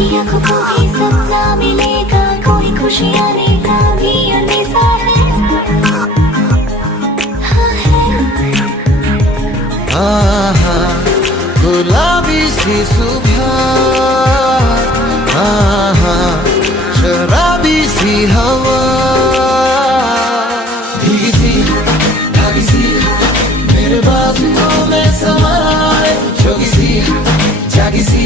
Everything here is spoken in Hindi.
की आंखों को भी सपना मिलेगा, कोई खुशी आने का भी अंदेशा है। हाँ है। आहा, गुलाबी सी सुबह, आहा, शराबी सी हवा, भीगी सी भागी सी मेरे बाजुओं में समाए, जोगी सी जागी सी